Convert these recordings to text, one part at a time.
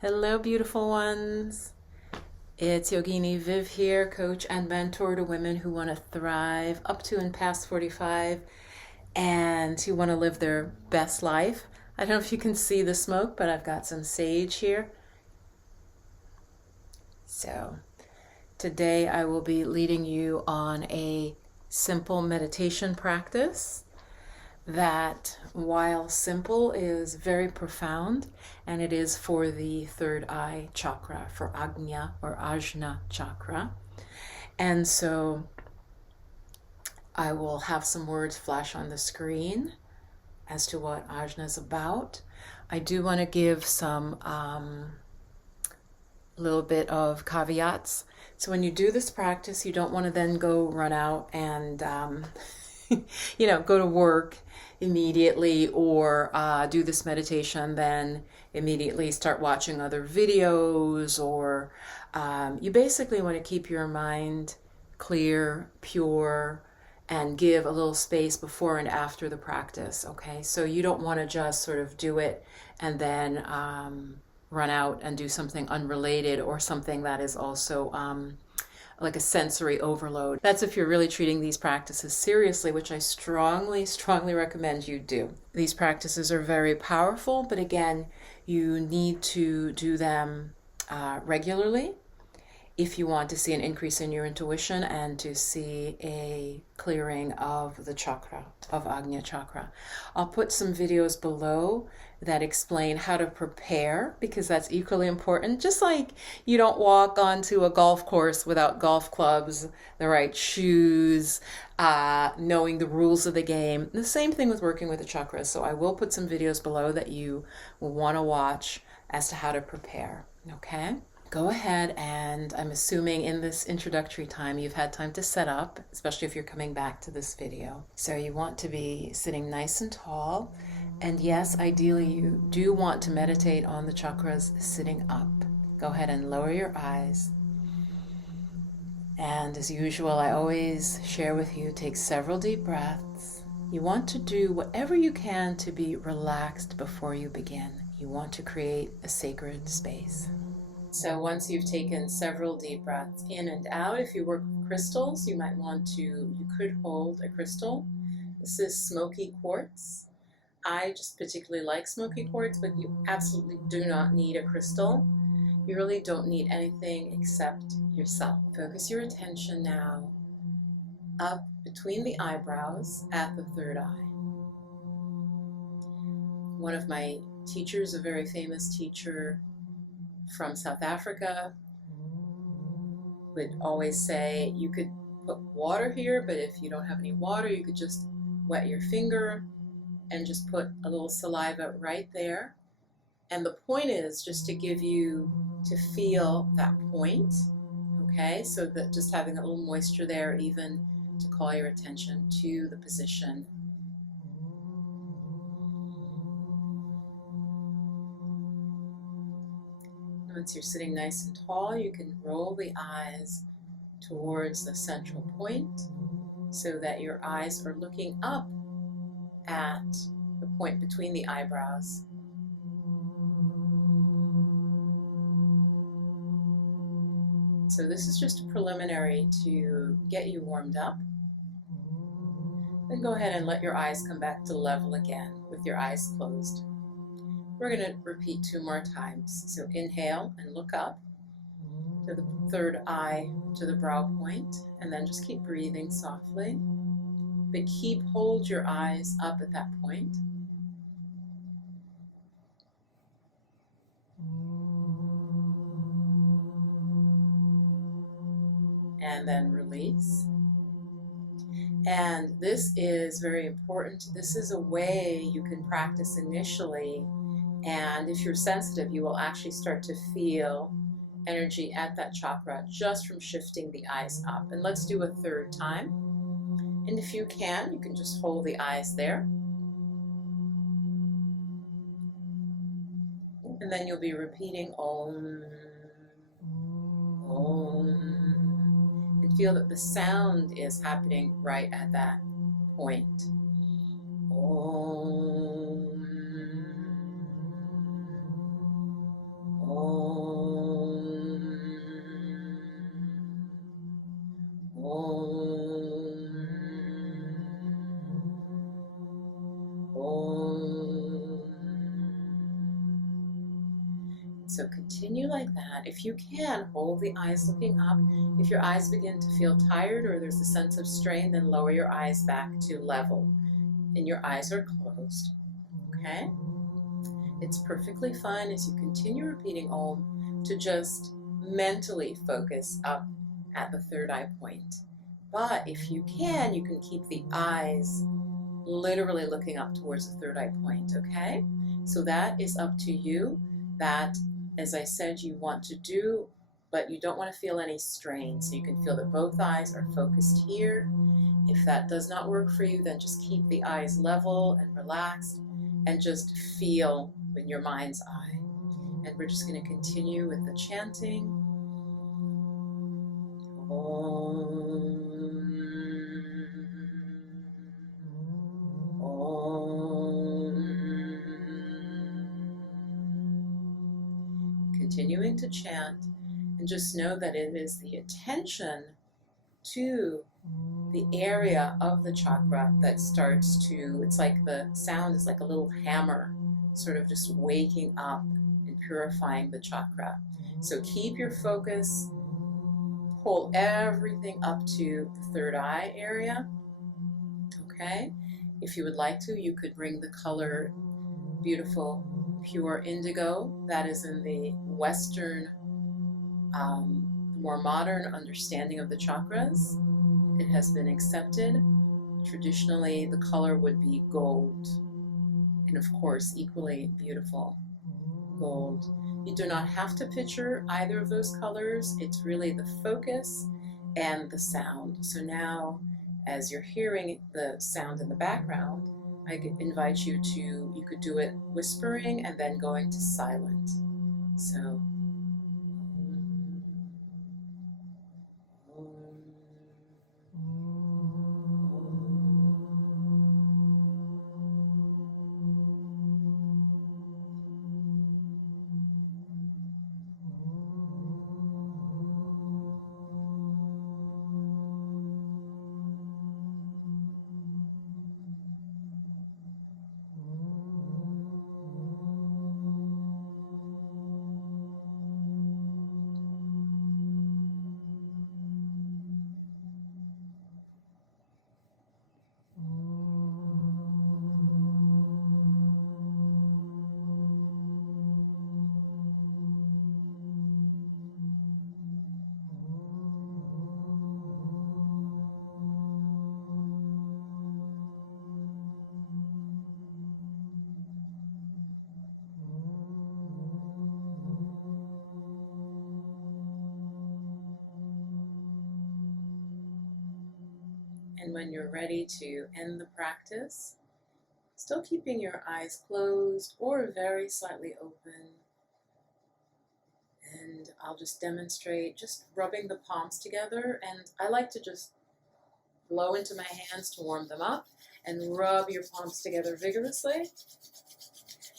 Hello, beautiful ones. It's Yogini Viv here, coach and mentor to women who want to thrive up to and past 45 and who want to live their best life. I don't know if you can see the smoke, but I've got some sage here. So today I will be leading you on a simple meditation practice that, while simple, is very profound, and it is for the third eye chakra, for Ajna or Ajna Chakra. And so I will have some words flash on the screen as to what Ajna is about. I do want to give some little bit of caveats. So when you do this practice, you don't want to then go run out and go to work immediately, or do this meditation, then immediately start watching other videos, or you basically want to keep your mind clear, pure, and give a little space before and after the practice, okay? So you don't want to just sort of do it and then run out and do something unrelated, or something that is also like a sensory overload. That's if you're really treating these practices seriously, which I strongly, strongly recommend you do. These practices are very powerful, but again, you need to do them regularly if you want to see an increase in your intuition and to see a clearing of the chakra, of Ajna Chakra. I'll put some videos below that explain how to prepare, because that's equally important. Just like you don't walk onto a golf course without golf clubs, the right shoes, knowing the rules of the game. The same thing with working with the chakras. So I will put some videos below that you will want to watch as to how to prepare, okay? Go ahead, and I'm assuming in this introductory time you've had time to set up, especially if you're coming back to this video. So you want to be sitting nice and tall, and yes, ideally you do want to meditate on the chakras sitting up. Go ahead and lower your eyes. And as usual, I always share with you, take several deep breaths. You want to do whatever you can to be relaxed before you begin. You want to create a sacred space. So once you've taken several deep breaths in and out, if you work with crystals, you could hold a crystal. This is smoky quartz. I just particularly like smoky quartz, but you absolutely do not need a crystal. You really don't need anything except yourself. Focus your attention now up between the eyebrows at the third eye. One of my teachers, a very famous teacher from South Africa, would always say you could put water here, but if you don't have any water, you could just wet your finger and just put a little saliva right there. And the point is just to give you to feel that point, okay? So that just having a little moisture there, even to call your attention to the position. Once you're sitting nice and tall, you can roll the eyes towards the central point so that your eyes are looking up at the point between the eyebrows. So this is just a preliminary to get you warmed up. Then go ahead and let your eyes come back to level again with your eyes closed. We're going to repeat 2 more times. So inhale and look up to the third eye, to the brow point, and then just keep breathing softly. But hold your eyes up at that point. And then release. And this is very important. This is a way you can practice initially, and if you're sensitive, you will actually start to feel energy at that chakra just from shifting the eyes up. And let's do a 3rd time. And if you can just hold the eyes there. And then you'll be repeating Om, Om, and feel that the sound is happening right at that point. Om, Om. So continue like that. If you can, hold the eyes looking up. If your eyes begin to feel tired or there's a sense of strain, then lower your eyes back to level and your eyes are closed. Okay? It's perfectly fine as you continue repeating Om to just mentally focus up at the third eye point. But if you can keep the eyes literally looking up towards the third eye point, okay? So that is up to you. That, as I said, you want to do, but you don't want to feel any strain. So you can feel that both eyes are focused here. If that does not work for you, then just keep the eyes level and relaxed and just feel in your mind's eye. And we're just going to continue with the chanting. Om. Continuing to chant, and just know that it is the attention to the area of the chakra that starts to, it's like the sound is like a little hammer, sort of just waking up and purifying the chakra. So keep your focus, pull everything up to the third eye area, okay? If you would like to, you could bring the color beautiful, pure indigo. That is in the Western, more modern understanding of the chakras. It has been accepted. Traditionally, the color would be gold, and of course, equally beautiful gold. You do not have to picture either of those colors. It's really the focus and the sound. So now, as you're hearing the sound in the background, I invite you to, you could do it whispering and then going to silent. So, and when you're ready to end the practice, still keeping your eyes closed or very slightly open, and I'll just demonstrate just rubbing the palms together, and I like to just blow into my hands to warm them up and rub your palms together vigorously.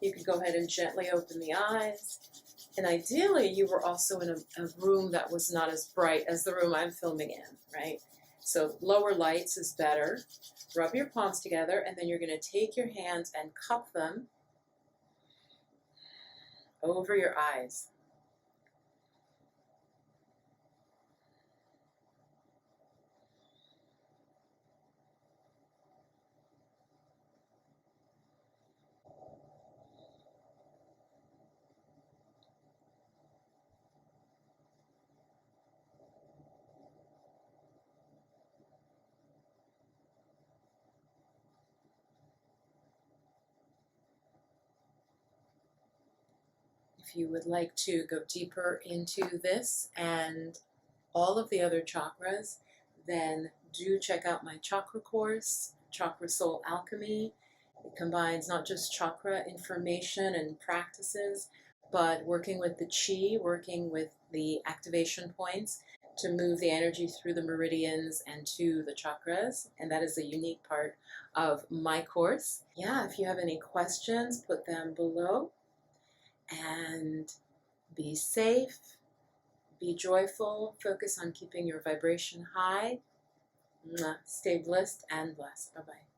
You can go ahead and gently open the eyes, and ideally you were also in a room that was not as bright as the room I'm filming in, right? So lower lights is better. Rub your palms together, and then you're going to take your hands and cup them over your eyes. If you would like to go deeper into this and all of the other chakras, then do check out my chakra course, Chakra Soul Alchemy. It combines not just chakra information and practices, but working with the chi, working with the activation points to move the energy through the meridians and to the chakras. And that is a unique part of my course. Yeah, if you have any questions, put them below. And be safe, be joyful, focus on keeping your vibration high. Stay blissed and blessed. Bye-bye.